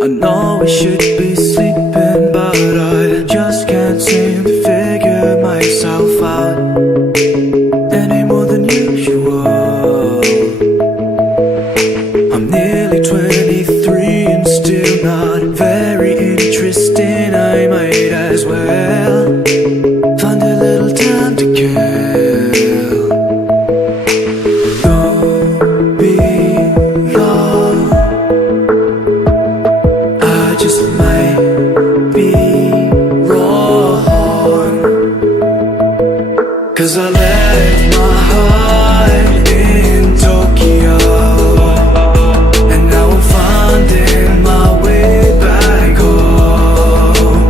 I know I should be sleeping, but I just can't seem to figure myself out any more than usual. I'm nearly 23 and still not very interesting. I might as well find a little time to kill. Don't be long, I just might be wrong, 'cause I left my heart in Tokyo, and now I'm finding my way back home.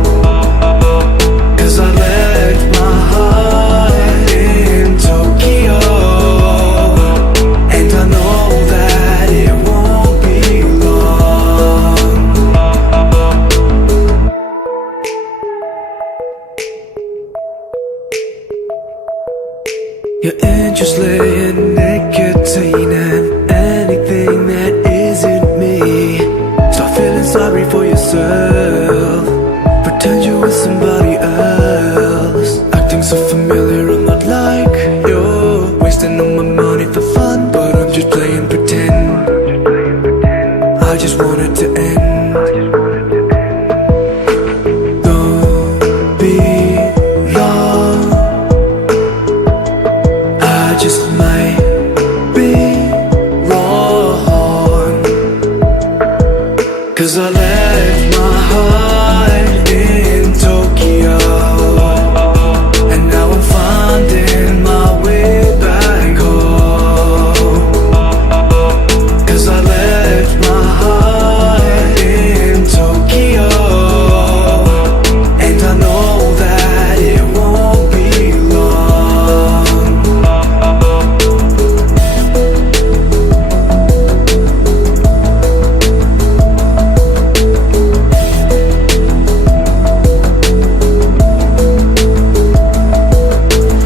'Cause I left my heart in Tokyo, and I know that it won't be long. You're interested in nicotine and anything that isn't me. Start feeling sorry for yourself. Pretend you're with somebody else. Acting so familiar, I'm not like you. Wasting all my money for fun, but I'm just playing pretend. I just want it to end. Don't be long, I just might be wrong, 'cause I left my heart in Tokyo, and now I'm finding my way back home. 'Cause I left my heart in Tokyo, and I know that it won't be long.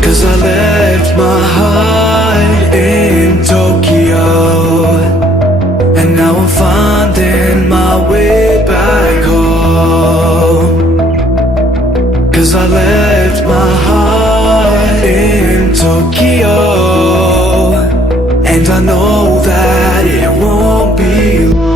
Cause I left my heart in Tokyo, and now I'm finding my way back home. 'Cause I left my heart in Tokyo, and I know that it won't be long.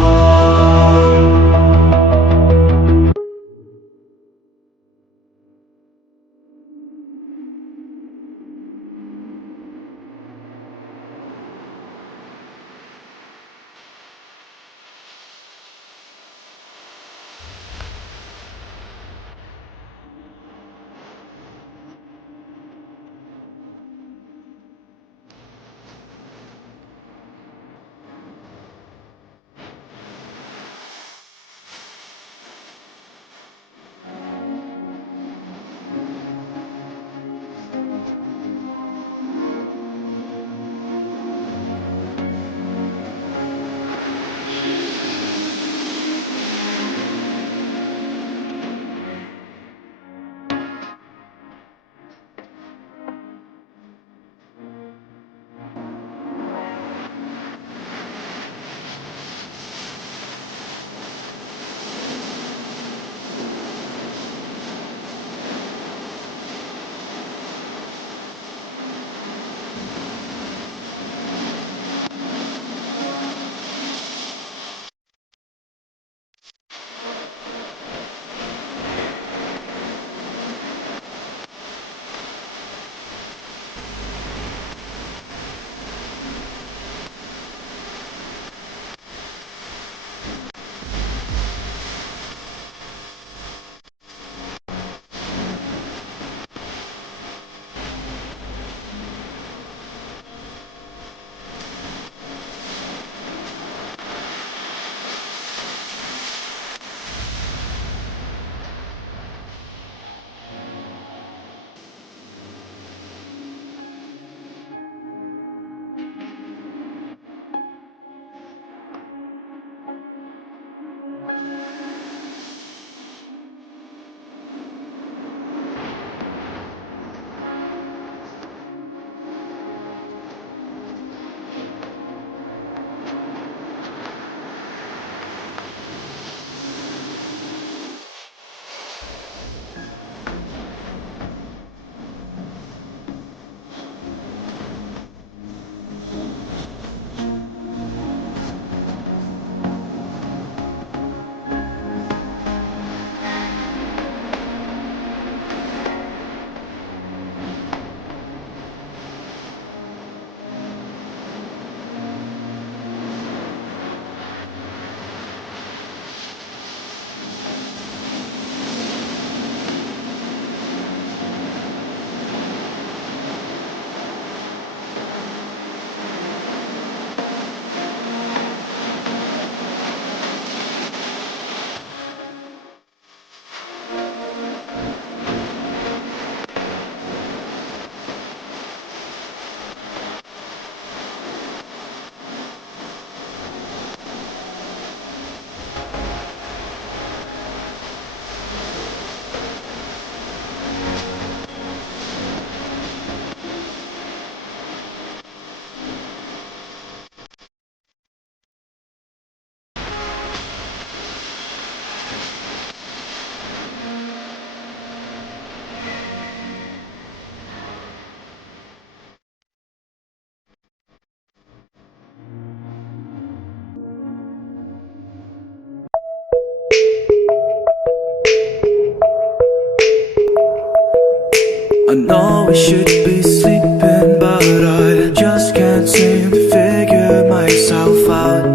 know I should be sleeping, but I just can't seem to figure myself out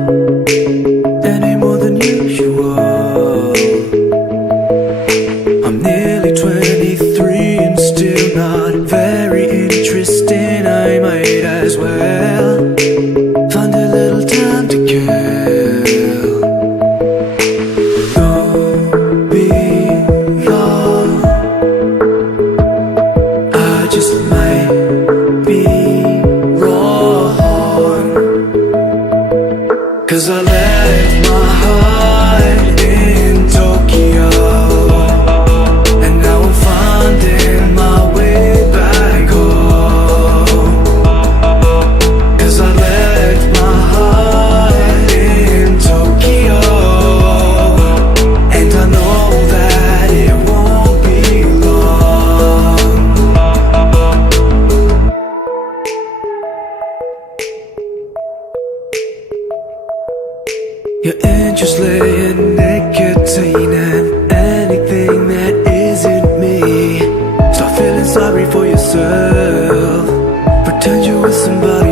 any more than usual. I'm nearly 23 and still not very interesting. I might as well find a little time to kill. Don't be long, I just might be wrong, 'cause I left my heart in Tokyo, and now I'm finding my way back home. 'Cause I left my heart in Tokyo, and I know that it won't be long. Your interest lay in nicotine and anything that isn't me. Start feeling sorry for yourself. Pretend you're with somebody